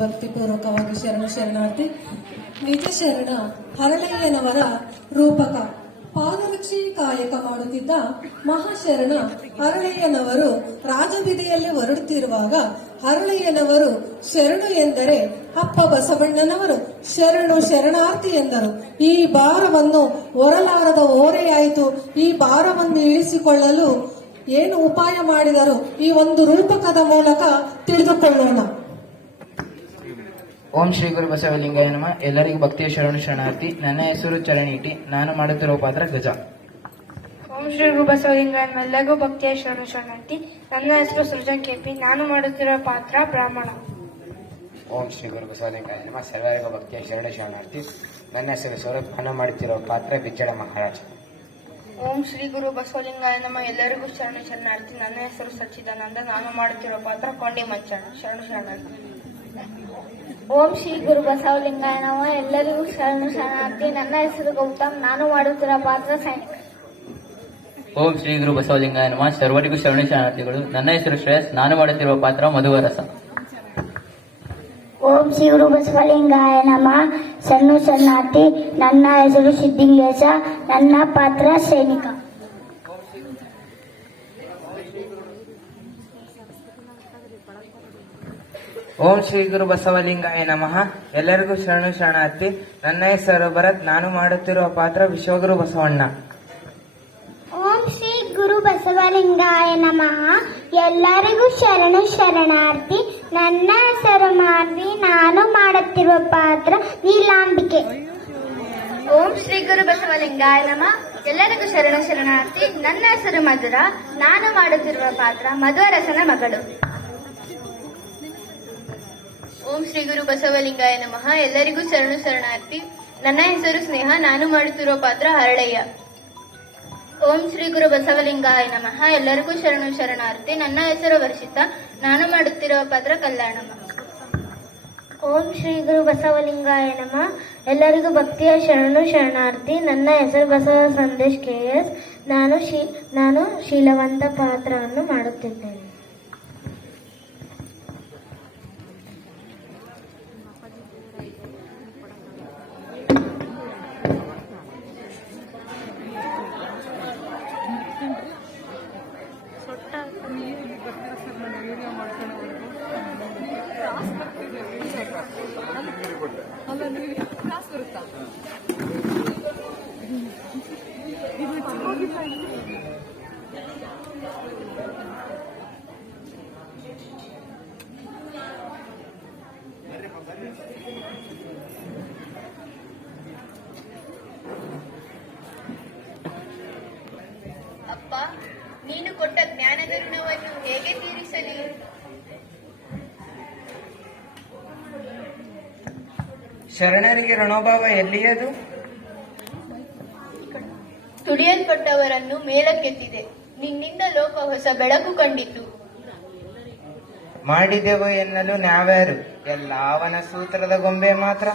ಭಕ್ತಿಪೂರ್ವಕವಾಗಿ ಶರಣಾರ್ಥಿ. ನಿಜ ಶರಣ ಹರಳಯ್ಯನವರ ರೂಪಕ ಪಾದರಕ್ಷೆ ಕಾಯಕ ಮಾಡುತ್ತಿದ್ದ ಮಹಾಶರಣ ಹರಳಯ್ಯನವರು ರಾಜಬೀದಿಯಲ್ಲಿ ಹೊರಡುತ್ತಿರುವಾಗ ಹರಳಯ್ಯನವರು ಶರಣು ಎಂದರೆ ಅಪ್ಪ ಬಸವಣ್ಣನವರು ಶರಣು ಶರಣಾರ್ಥಿ ಎಂದರು. ಈ ಭಾರವನ್ನು ಹೊರಲಾರದ ಓರೆಯಾಯಿತು. ಈ ಭಾರವನ್ನು ಇಳಿಸಿಕೊಳ್ಳಲು ಏನು ಉಪಾಯ ಮಾಡಿದರು ಈ ಒಂದು ರೂಪಕದ ಮೂಲಕ ತಿಳಿದುಕೊಳ್ಳೋಣ. ಓಂ ಶ್ರೀ ಗುರು ಬಸವಲಿಂಗಾಯ ನಮಃ. ಎಲ್ಲರಿಗೂ ಭಕ್ತಿಯ ಶರಣು ಶರಣಾರ್ಥಿ. ನನ್ನ ಹೆಸರು ಚರಣೀಟಿ. ನಾನು ಮಾಡುತ್ತಿರುವ ಪಾತ್ರ ಗಜ. ಓಂ ಶ್ರೀ ಗುರು ಬಸವಲಿಂಗಾಯ ಎಲ್ಲರಿಗೂ ಭಕ್ತಿಯ ಶರಣು ಶರಣಾರ್ಥಿ. ನನ್ನ ಹೆಸರು ಸೃಜನ್ ಕೆಪಿ. ನಾನು ಮಾಡುತ್ತಿರುವ ಪಾತ್ರ ಬ್ರಾಹ್ಮಣ. ಓಂ ಶ್ರೀ ಗುರು ಬಸವಲಿಂಗಾಯ ನಮಃ. ಸರ್ವರಿಗೂ ಭಕ್ತಿಯ ಶರಣು ಶರಣಾರ್ಥಿ. ನನ್ನ ಹೆಸರು ಸೌರಭ್. ನಾನು ಮಾಡುತ್ತಿರುವ ಪಾತ್ರ ಬಿಜ್ಜಳ ಮಹಾರಾಜ. ಓಂ ಶ್ರೀ ಗುರು ಬಸವಲಿಂಗಾಯ ನಮಃ. ಎಲ್ಲರಿಗೂ ಶರಣು ಶರಣಾರ್ಥಿ. ನನ್ನ ಹೆಸರು ಸಚ್ಚಿದಾನಂದ. ನಾನು ಮಾಡುತ್ತಿರುವ ಪಾತ್ರ ಕೊಂಡಿ ಮಂಚಣ್ಣ. ಶರಣು ಶರಣಾರ್ಥಿ. ಓಂ ಶ್ರೀ ಗುರು ಬಸವಲಿಂಗಾಯ ನಮಃ. ಎಲ್ಲರಿಗೂ ಶರಣು ಶರಣಾರ್ಥಿ. ನನ್ನ ಹೆಸರು ಗೌತಮ್. ನಾನು ಮಾಡುತ್ತಿರುವ ಪಾತ್ರ ಸೈನಿಕ. ಓಂ ಶ್ರೀ ಗುರು ಬಸವಲಿಂಗಾಯ ನಮಃ. ಸರ್ವರಿಗೂ ಶರಣು ಶರಣಾರ್ಥಿಗಳು. ನನ್ನ ಹೆಸರು ಶ್ರೇಯಸ್. ನಾನು ಮಾಡುತ್ತಿರುವ ಪಾತ್ರ ಮಧುವರಸ. ಓಂ ಶ್ರೀ ಗುರು ಬಸವಲಿಂಗಾಯ ನಮಃ. ಶರಣು ಶರಣಾರ್ಥಿ. ನನ್ನ ಹೆಸರು ಸಿದ್ಧಿಂಗೇಶ. ನನ್ನ ಪಾತ್ರ ಸೈನಿಕ. ಓಂ ಶ್ರೀ ಗುರು ಬಸವಲಿಂಗಾಯ ನಮಃ. ಎಲ್ಲರಿಗೂ ಶರಣು ಶರಣಾರ್ಥಿ. ನನ್ನ ಹೆಸರು ಭರತ್. ನಾನು ಮಾಡುತ್ತಿರುವ ಪಾತ್ರ ವಿಶ್ವಗುರು ಬಸವಣ್ಣ. ಓಂ ಶ್ರೀ ಗುರು ಬಸವಲಿಂಗಾಯ ನಮಃ. ಎಲ್ಲರಿಗೂ ಶರಣು ಶರಣಾರ್ಥಿ. ನನ್ನ ಹೆಸರು ಮಾಧವಿ. ನಾನು ಮಾಡುತ್ತಿರುವ ಪಾತ್ರ ನೀಲಾಂಬಿಕೆ. ಓಂ ಶ್ರೀ ಗುರು ಬಸವಲಿಂಗಾಯ ನಮಃ. ಎಲ್ಲರಿಗೂ ಶರಣ ಶರಣಾರ್ಥಿ. ನನ್ನ ಹೆಸರು ಮಧುರ. ನಾನು ಮಾಡುತ್ತಿರುವ ಪಾತ್ರ ಮಧುವರಸನ ಮಗಳು. ಓಂ ಶ್ರೀ ಗುರು ಬಸವಲಿಂಗಾಯ ನಮಃ. ಎಲ್ಲರಿಗೂ ಶರಣು ಶರಣಾರ್ಥಿ. ನನ್ನ ಹೆಸರು ಸ್ನೇಹ. ನಾನು ಮಾಡುತ್ತಿರುವ ಪಾತ್ರ ಹರಳಯ್ಯ. ಓಂ ಶ್ರೀ ಗುರು ಬಸವಲಿಂಗಾಯ ನಮಃ. ಎಲ್ಲರಿಗೂ ಶರಣು ಶರಣಾರ್ಥಿ. ನನ್ನ ಹೆಸರು ವರ್ಷಿತಾ. ನಾನು ಮಾಡುತ್ತಿರುವ ಪಾತ್ರ ಕಲ್ಯಾಣಮ್ಮ. ಓಂ ಶ್ರೀ ಗುರು ಬಸವಲಿಂಗಾಯ ನಮಃ. ಎಲ್ಲರಿಗೂ ಭಕ್ತಿಯ ಶರಣು ಶರಣಾರ್ಥಿ. ನನ್ನ ಹೆಸರು ಬಸವ ಸಂದೇಶ್ KS. ನಾನು ಶೀಲವಂತ ಪಾತ್ರವನ್ನು ಮಾಡುತ್ತಿದ್ದೇನೆ. ಅಪ್ಪ, ನೀನು ಕೊಟ್ಟ ಜ್ಞಾನದ ಋಣವನ್ನು ಹೇಗೆ ತೀರಿಸಲಿ? ಶರಣರಿಗೆ ಋಣೋಭಾವ ಎಲ್ಲಿಯದು? ತುಳಿಯಲ್ಪಟ್ಟವರನ್ನು ಮೇಲಕ್ಕೆತ್ತಿದೆ. ನಿನ್ನಿಂದ ಲೋಕ ಹೊಸ ಬೆಳಕು ಕಂಡಿತು. ಮಾಡಿದೆವು ಎನ್ನಲು ನಾವ್ಯಾರು? ಎಲ್ಲ ಅವನ ಸೂತ್ರದ ಗೊಂಬೆ ಮಾತ್ರ.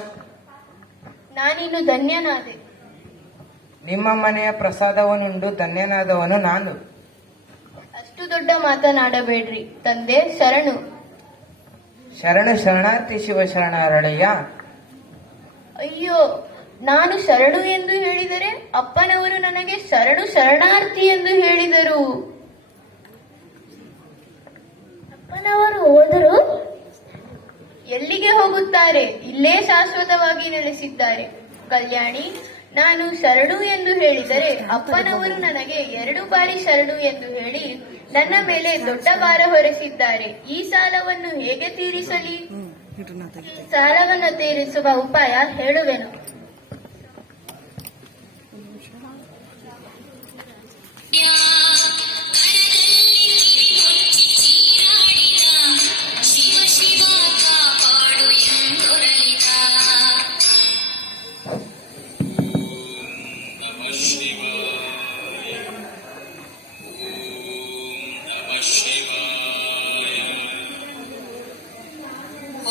ನಾನಿನ್ನು ಧನ್ಯನಾದೆ. ನಿಮ್ಮ ಮನೆಯ ಪ್ರಸಾದವನ್ನುಂಡು ಧನ್ಯನಾದವನು ನಾನು. ಅಷ್ಟು ದೊಡ್ಡ ಮಾತನಾಡಬೇಡ್ರಿ ತಂದೆ. ಶರಣು ಶರಣು ಶರಣಾರ್ಥಿ. ಶಿವ ಶರಣ ಹರಳಯ್ಯ. ಅಯ್ಯೋ, ನಾನು ಶರಣು ಎಂದು ಹೇಳಿದರೆ ಅಪ್ಪನವರು ನನಗೆ ಶರಣು ಶರಣಾರ್ಥಿ ಎಂದು ಹೇಳಿದರು. ಅಪ್ಪನವರು ಹೋದರು? ಎಲ್ಲಿಗೆ ಹೋಗುತ್ತಾರೆ? ಇಲ್ಲೇ ಶಾಶ್ವತವಾಗಿ ನೆಲೆಸಿದ್ದಾರೆ. ಕಲ್ಯಾಣಿ, ನಾನು ಶರಣು ಎಂದು ಹೇಳಿದರೆ ಅಪ್ಪನವರು ನನಗೆ 2 ಬಾರಿ ಶರಣು ಎಂದು ಹೇಳಿ ನನ್ನ ಮೇಲೆ ದೊಡ್ಡ ಭಾರ ಹೊರಿಸಿದ್ದಾರೆ. ಈ ಸಾಲವನ್ನು ಹೇಗೆ ತೀರಿಸಲಿ? ಸಾಲವನ್ನು ತೀರಿಸುವ ಉಪಾಯ ಹೇಳುವೆನು.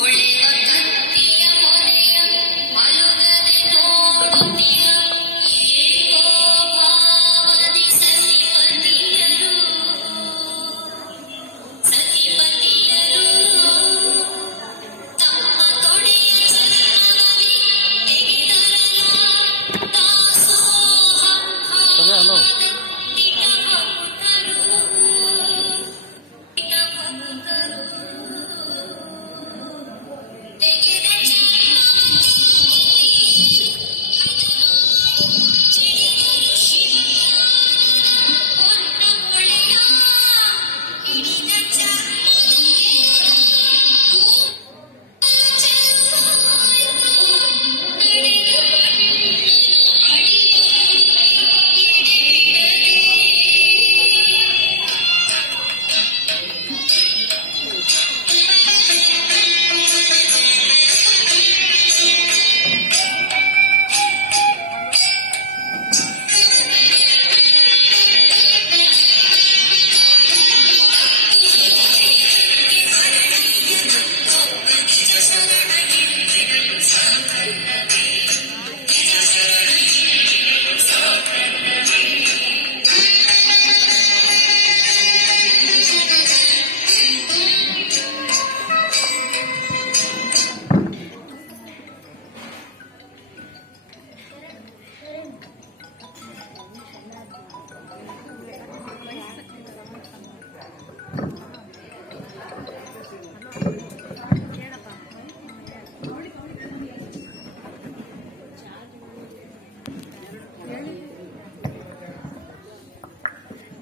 ಒಳ್ಳೆಯ ಕತ್ತಿಯ ಮೊನೆಯ ಮಲುಗದೆ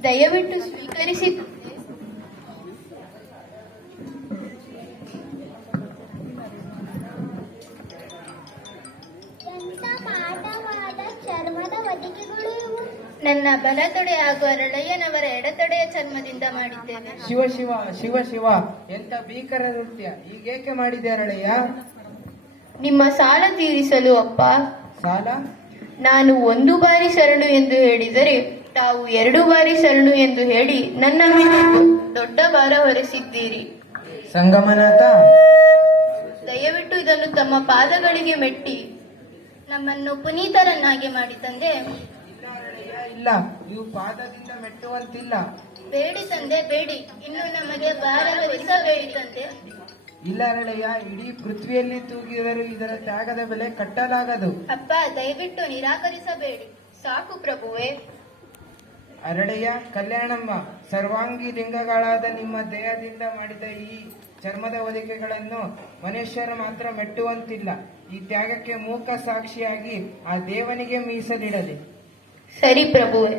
ದಯವಿಟ್ಟು ಸ್ವೀಕರಿಸಿ. ಎಂತ ಮಾಟವಾದ ಚರ್ಮದ ಹೊದಿಕೆಗಳು ಇವು. ನನ್ನ ಬಲತೊಡೆ ಹಾಗೂ ಅರಳಯ್ಯನವರ ಎಡತೊಡೆಯ ಚರ್ಮದಿಂದ ಮಾಡಿದ್ದೇನೆ. ಶಿವ ಶಿವ ಶಿವ ಶಿವ, ಎಂತ ಭೀಕರ ನೃತ್ಯ! ಈಗೇಕೆ ಮಾಡಿದೆ ಅರಳಯ್ಯ? ನಿಮ್ಮ ಸಾಲ ತೀರಿಸಲು ಅಪ್ಪ. ಸಾಲ? ನಾನು 1 ಬಾರಿ ಶರಣು ಎಂದು ಹೇಳಿದರೆ ತಾವು 2 ಬಾರಿ ಶರಣು ಎಂದು ಹೇಳಿ ನನ್ನ ಮೇಲೆ ದೊಡ್ಡ ಭಾರ ಹೊರಿಸಿದ್ದೀರಿ. ಸಂಗಮನಾಥ, ದಯವಿಟ್ಟು ಇದನ್ನು ತಮ್ಮ ಪಾದಗಳಿಗೆ ಮೆಟ್ಟಿ ನಮ್ಮನ್ನು ಪುನೀತರನ್ನಾಗಿ ಮಾಡಿ ತಂದೆ. ಇಲ್ಲ, ನೀವು ಪಾದದಿಂದ ಮೆಟ್ಟುವಂತಿಲ್ಲ. ಬೇಡಿ ತಂದೆ, ಬೇಡಿ. ಇನ್ನು ನಮಗೆ ಭಾರ ಹೊರಿಸಬೇಡಿ ತಂದೆ. ಇಲ್ಲ ಅರಳಯ್ಯ, ಇಡೀ ಪೃಥ್ವಿಯಲ್ಲಿ ತೂಗಿದರೂ ಇದರ ತ್ಯಾಗದ ಬೆಲೆ ಕಟ್ಟಲಾಗದು. ಅಪ್ಪ, ದಯವಿಟ್ಟು ನಿರಾಕರಿಸಬೇಡಿ. ಸಾಕು ಪ್ರಭುವೇ. ಅರಳಯ್ಯ, ಕಲ್ಯಾಣಮ್ಮ, ಸರ್ವಾಂಗಿ ಲಿಂಗಗಳಾದ ನಿಮ್ಮ ದೇಹದಿಂದ ಮಾಡಿದ ಈ ಚರ್ಮದ ಹೊದಿಕೆಗಳನ್ನು ಮನುಷ್ಯರು ಮಾತ್ರ ಮೆಟ್ಟುವಂತಿಲ್ಲ. ಈ ತ್ಯಾಗಕ್ಕೆ ಮೂಕ ಸಾಕ್ಷಿಯಾಗಿ ಆ ದೇವನಿಗೆ ಮೀಸಲಿಡಲಿ. ಸರಿ ಪ್ರಭುವೇ.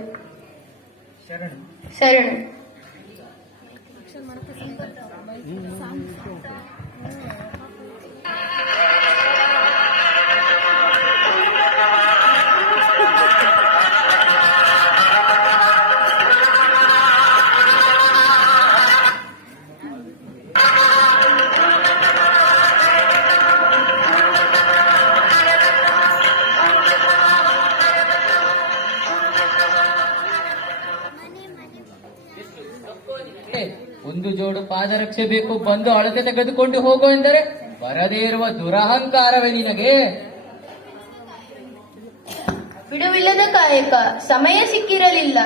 ಶರಣು. ಶರಣು. ಒಂದು ಜೋಡು ಪಾದರಕ್ಷೆ ಬೇಕು, ಬಂದು ಅಳತೆ ತೆಗೆದುಕೊಂಡು ಹೋಗು ಎಂದರೆ ಬರದೇ ಇರುವ ದುರಹಂಕಾರವೇ ನಿನಗೆ? ಬಿಡುವಿಲ್ಲದ ಕಾಯಕ, ಸಮಯ ಸಿಕ್ಕಿರಲಿಲ್ಲ.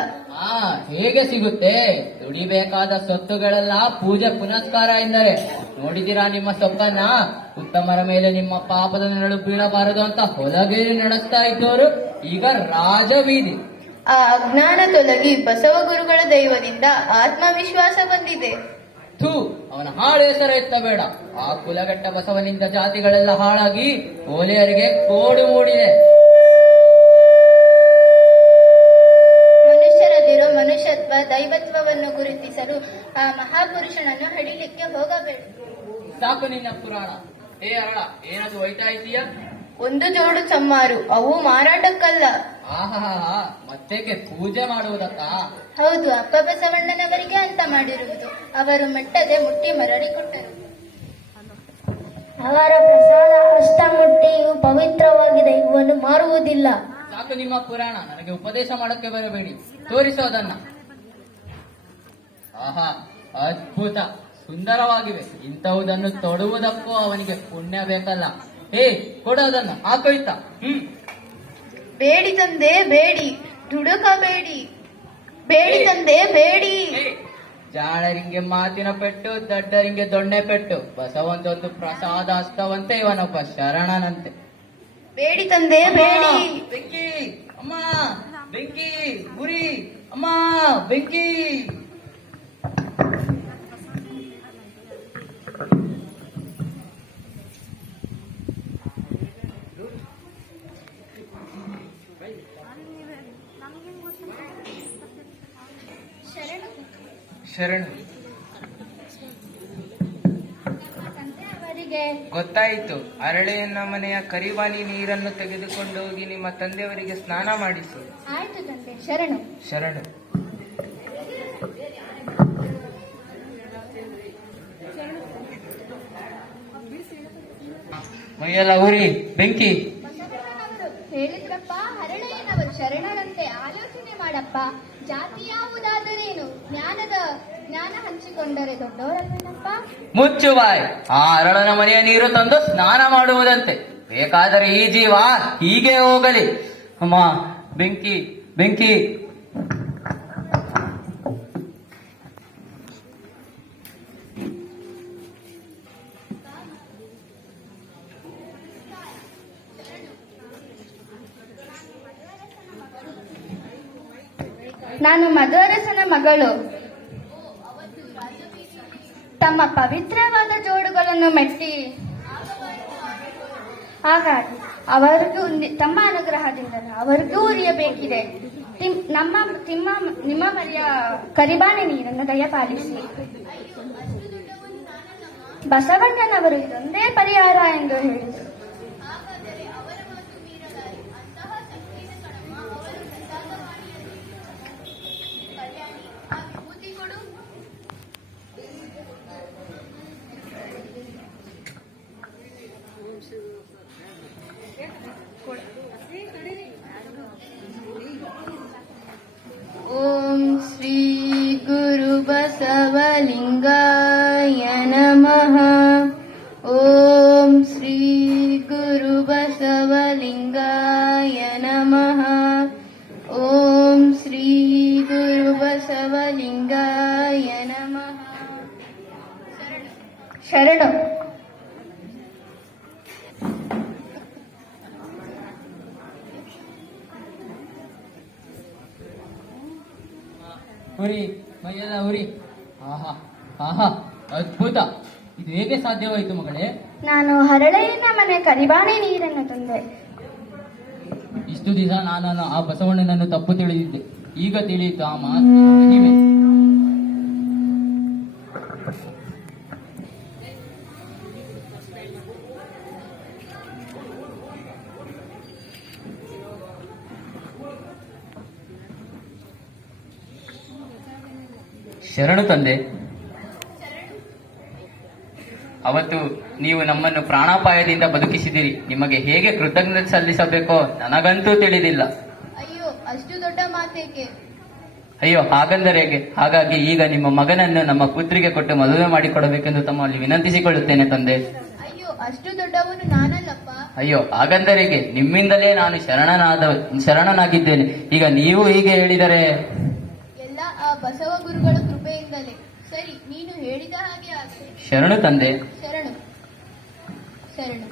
ಹೇಗೆ ಸಿಗುತ್ತೆ? ದುಡಿಬೇಕಾದ ಸೊತ್ತುಗಳೆಲ್ಲ ಪೂಜೆ ಪುನಸ್ಕಾರ ಎಂದರೆ. ನೋಡಿದಿರಾ ನಿಮ್ಮ ಸೊಕ್ಕನ್ನ? ಉತ್ತಮರ ಮೇಲೆ ನಿಮ್ಮ ಪಾಪದ ನೆರಳು ಬೀಳಬಾರದು ಅಂತ ಹೊಲಗೇರಿ ನಡೆಸ್ತಾ ಇದ್ದವರು ಈಗ ರಾಜಬೀದಿ. ಆ ಅಜ್ಞಾನ ತೊಲಗಿ ಬಸವ ಗುರುಗಳ ದೈವದಿಂದ ಆತ್ಮವಿಶ್ವಾಸ ಬಂದಿದೆ. ಥೂ, ಅವನ ಹಾಳು ಹೆಸರು ಎತ್ತಬೇಡ. ಆ ಕುಲಗಟ್ಟ ಬಸವನಿಂದ ಜಾತಿಗಳೆಲ್ಲ ಹಾಳಾಗಿ ಓಲೆಯರಿಗೆ ಕೋಡು ಮೂಡಿದೆ. ಮನುಷ್ಯರಲ್ಲಿರೋ ಮನುಷ್ಯತ್ವ ದೈವತ್ವವನ್ನು ಗುರುತಿಸಲು ಆ ಮಹಾಪುರುಷನನ್ನು ಹಿಡಿಲಿಕ್ಕೆ ಹೋಗಬೇಡ. ಸಾಕು ನಿನ್ನ ಪುರಾಣ. ಅರಳ, ಏನದು ಒಯ್ತಾ ಇದೀಯ? 1 ಜೋಡು ಚಮ್ಮಾರು, ಅವು ಮಾರಾಟಕ್ಕಲ್ಲ. ಆಹಾ, ಮತ್ತೇಕೆ ಪೂಜೆ ಮಾಡುವುದಕ್ಕ? ಹೌದು, ಅಪ್ಪ ಬಸವಣ್ಣನವರಿಗೆ ಅಂತ ಮಾಡಿರುವುದು. ಅವರು ಮೆಟ್ಟದೆ ಮುಟ್ಟಿ ಮರಳಿಕೊಟ್ಟರು. ಅವರ ಪ್ರಸಾದ ಹಸ್ತಮುಟ್ಟಿಯು ಪವಿತ್ರವಾಗಿದೆ, ಇವನ್ನು ಮಾರುವುದಿಲ್ಲ. ಸಾಕು ನಿಮ್ಮ ಪುರಾಣ. ನನಗೆ ಉಪದೇಶ ಮಾಡಕ್ಕೆ ಬರಬೇಡಿ. ತೋರಿಸೋದನ್ನ. ಆಹಾ, ಅದ್ಭುತ, ಸುಂದರವಾಗಿವೆ. ಇಂಥವುದನ್ನು ತೊಡುವುದಕ್ಕೂ ಅವನಿಗೆ ಪುಣ್ಯ ಬೇಕಲ್ಲ. ಕೊಡೋದನ್ನು ಹಾಕೋಯ್ತಾ? ಬೇಡಿ ತಂದೆ, ಬೇಡಿ. ದುಡುಕಬೇಡಿ. ಬೇಡಿ ತಂದೆ, ಬೇಡಿ. ಜಾಣರಿಗೆ ಮಾತಿನ ಪೆಟ್ಟು, ದಡ್ಡರಿಗೆ ದೊಣ್ಣೆ ಪೆಟ್ಟು. ಬಸವಂತೊಂದು ಪ್ರಸಾದ ಹಸ್ತವಂತೆ, ಇವನೊಬ್ಬ ಶರಣನಂತೆ. ಬೇಡಿ ತಂದೆ, ಬೇಡಿ. ಬೆಂಕಿ ಅಮ್ಮ, ಬೆಂಕಿ ಗುರಿ ಅಮ್ಮ, ಬೆಂಕಿ. ಶರಣು. ಅವರಿಗೆ ಗೊತ್ತಾಯಿತು. ಅರಳೆಯನ್ನ ಮನೆಯ ಕರಿವಾನಿ ನೀರನ್ನು ತೆಗೆದುಕೊಂಡು ಹೋಗಿ ನಿಮ್ಮ ತಂದೆಯವರಿಗೆ ಸ್ನಾನ ಮಾಡಿಸು. ಆಯ್ತು ತಂದೆ. ಶರಣು. ಶರಣು. ಮೈಯೆಲ್ಲ ಉರಿ, ಬೆಂಕಿ. ಹೇಳಿದ್ರಪ್ಪ, ಹರಳೆಯನವರು ಶರಣರಂತೆ. ಆಲೋಚನೆ ಮಾಡಪ್ಪ. ಜಾತಿ ಯಾವುದಾದರೇನು, ಜ್ಞಾನ ಹಂಚಿಕೊಂಡರೆ ದೊಡ್ಡವರಲ್ವೇನಪ್ಪ. ಮುಚ್ಚು ಬಾಯ್. ಆ ಅರಳನ ಮನೆಯ ನೀರು ತಂದು ಸ್ನಾನ ಮಾಡುವುದಂತೆ. ಬೇಕಾದರೆ ಈ ಜೀವ ಹೀಗೆ ಹೋಗಲಿ. ಅಮ್ಮ, ಬೆಂಕಿ ಬೆಂಕಿ. ನಾನು ಮಧುವರಸನ ಮಗಳು. ತಮ್ಮ ಪವಿತ್ರವಾದ ಜೋಡುಗಳನ್ನು ಮೆಟ್ಟಿ ಹಾಗಾಗಿ ಅವರಿಗೂ ತಮ್ಮ ಅನುಗ್ರಹದಿಂದ ಅವರಿಗೂ ಉರಿಯಬೇಕಿದೆ. ನಿಮ್ಮ ಮನೆಯ ಕರಿಬಾನೆ ನೀರನ್ನು ದಯಪಾಲಿಸಿ. ಬಸವಣ್ಣನವರು ಇದೊಂದೇ ಪರಿಹಾರ ಎಂದು ಹೇಳಿದರು. ಓಂ ಶ್ರೀ ಗುರು ಬಸವಲಿಂಗಾಯ ನಮಃ. ಓಂ ಶ್ರೀ ಗುರು ಬಸವಲಿಂಗಾಯ ನಮಃ. ಓಂ ಶ್ರೀ ಗುರು ಬಸವಲಿಂಗಾಯ ನಮಃ. ಶರಣು. ಉರಿ, ಮೈಯೆಲ್ಲ ಉರಿ. ಆಹಾ ಆಹಾ, ಅದ್ಭುತ. ಇದು ಹೇಗೆ ಸಾಧ್ಯವಾಯಿತು ಮಗಳೇ? ನಾನು ಹರಳೆಯನ ಮನೆ ಕರಿಬಾನೆ ನೀರನ್ನು ತಂದೆ. ಇಷ್ಟು ದಿವಸ ನಾನು ಆ ಬಸವಣ್ಣನನ್ನು ತಪ್ಪು ತಿಳಿದಿದ್ದೆ. ಈಗ ತಿಳಿಯಿತು ಆ ಮಾತು ಮಹಿಮೆ. ಶರಣು ತಂದೆ. ಅವತ್ತು ನೀವು ನಮ್ಮನ್ನು ಪ್ರಾಣಾಪಾಯದಿಂದ ಬದುಕಿಸಿದಿರಿ. ನಿಮಗೆ ಹೇಗೆ ಕೃತಜ್ಞತೆ ಸಲ್ಲಿಸಬೇಕೋ ನನಗಂತೂ ತಿಳಿದಿಲ್ಲ. ಅಯ್ಯೋ, ಅಷ್ಟು ದೊಡ್ಡ ಮಾತೇಕೆ? ಅಯ್ಯೋ, ಹಾಗಂದರೆ ಹೇಗೆ? ಹಾಗಾಗಿ ಈಗ ನಿಮ್ಮ ಮಗನನ್ನು ನಮ್ಮ ಪುತ್ರಿಗೆ ಕೊಟ್ಟು ಮದುವೆ ಮಾಡಿಕೊಡಬೇಕೆಂದು ತಮ್ಮಲ್ಲಿ ವಿನಂತಿಸಿಕೊಳ್ಳುತ್ತೇನೆ ತಂದೆ. ಅಯ್ಯೋ, ಅಷ್ಟು ದೊಡ್ಡವನು ನಾನಲ್ಲಪ್ಪ. ಅಯ್ಯೋ, ಹಾಗಂದರೆ ಹೇಗೆ? ನಿಮ್ಮಿಂದಲೇ ನಾನು ಶರಣನಾಗಿದ್ದೇನೆ. ಈಗ ನೀವು ಹೀಗೆ ಹೇಳಿದರೆ? ಎಲ್ಲ ಆ ಬಸವ ಗುರುಗಳ ಕೃಪೆಯಿಂದಲೇ. ಸರಿ, ನೀನು ಹೇಳಿದ ಹಾಗೆ ಆಗಲಿ. ಶರಣು ತಂದೆ. ಶರಣು. ಶರಣು.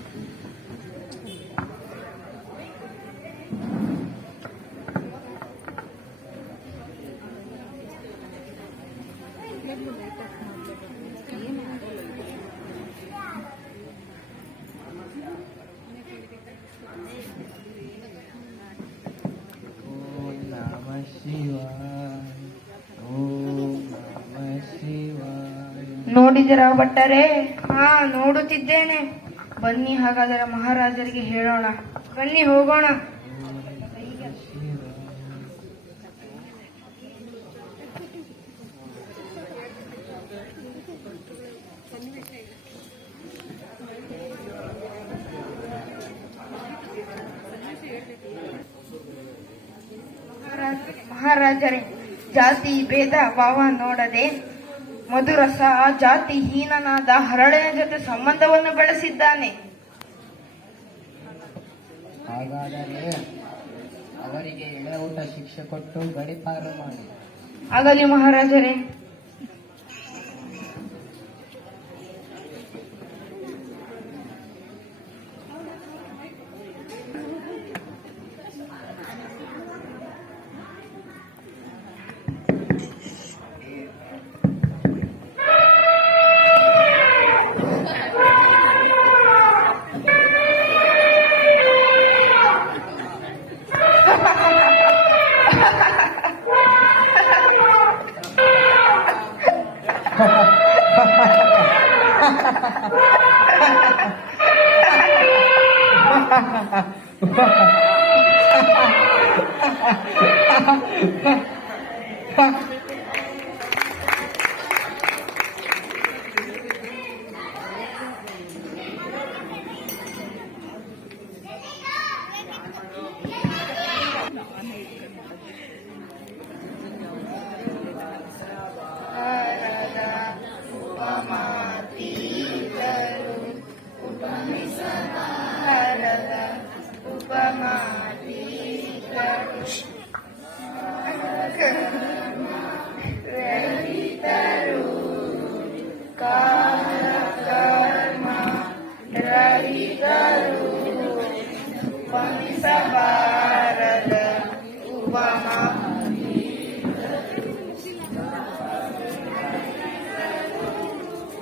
ಓಂ ನಮಃ ಶಿವಾಯ. ಓಂ ನಮಃ ಶಿವಾಯ. ನೋಡಿದರ ಭಟ್ಟರೇ? ಹಾ, ನೋಡುತ್ತಿದ್ದೇನೆ. ಬನ್ನಿ, ಹಾಗಾದರೆ ಮಹಾರಾಜರಿಗೆ ಹೇಳೋಣ. ಬನ್ನಿ, ಹೋಗೋಣ. ಮಹಾರಾಜರೇ, ಜಾತಿ ಭೇದ ಭಾವ ನೋಡದೆ ಮಧುರಸ ಆ ಜಾತಿ ಹೀನನಾದ ಹರಳೆಯ ಜೊತೆ ಸಂಬಂಧವನ್ನು ಬೆಳೆಸಿದ್ದಾನೆ. ಹಾಗಾದರೆ ಅವರಿಗೆ ಎಳೆಊಟ ಶಿಕ್ಷೆ ಕೊಟ್ಟು ಗಡಿಪಾರು ಮಾಡಿ. ಆಗಲಿ ಮಹಾರಾಜರೇ. ಉಪಮಿಸಬಾರದ ಉಪಮಾ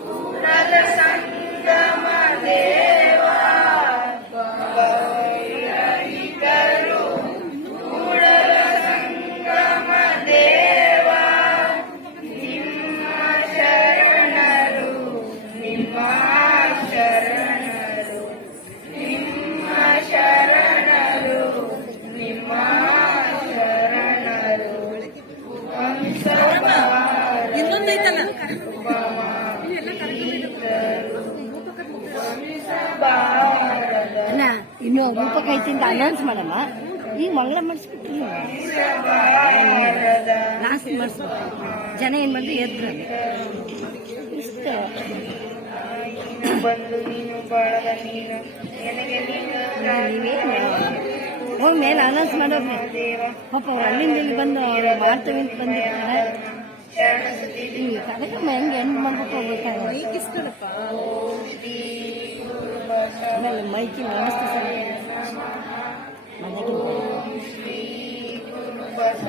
ಪೂರ್ಣದ ಸಂಗಮ ದೇವ ಭವರಹಿತರು ಕೂಡಲ ಸಂಗಮ ದೇವ ನಿಮ್ಮ ಶರಣರು ನಿಮ್ಮ ಶರಣರು ನಿಮ್ಮ ಶರಣರು ನಿಮ್ಮ ಶರಣರು ಅಣ್ಣ ಇನ್ನು ರೂಪಕ ಐತಿಂದ ಅನೌನ್ಸ್ ಮಾಡಮ್ಮ. ಈಗ ಮಂಗಳ ಮಾಡಿಸ್ಬಿಟ್ರಿ ಲಾಸ್ಟ್ ಮಾಡಿಸ್ಬೇಕು. ಜನ ಏನ್ ಮಾಡಿದ್ರು ಎದ್ರು ಇಷ್ಟ ಬಂದು ನೀನು ಬಾಳದ ನೀನು ನನಗೆ ನೀನು ಹೋಗಿ ಮೇಲೆ ಅನೌನ್ಸ್ ಮಾಡೋರ್ನೆ ಪಾಪ ಅವ್ರು ಅಲ್ಲಿಂದ ಇಲ್ಲಿ ಬಂದು ಅವ್ರು ಮಾಡ್ತೇವೆ ಅಂತ ಬಂದಿರ್ತಾರೆ. ಈ ಕಾರ್ಯಕ್ರಮ ಹೆಂಗೆ ಎಂಡ್ ಮಾಡ್ಬೇಕು ಹೋಗ್ಬೇಕಾದ್ರೆ ಆಮೇಲೆ ಮೈಕಿ ವ್ಯವಸ್ಥೆ ಸರಿ ಬಸ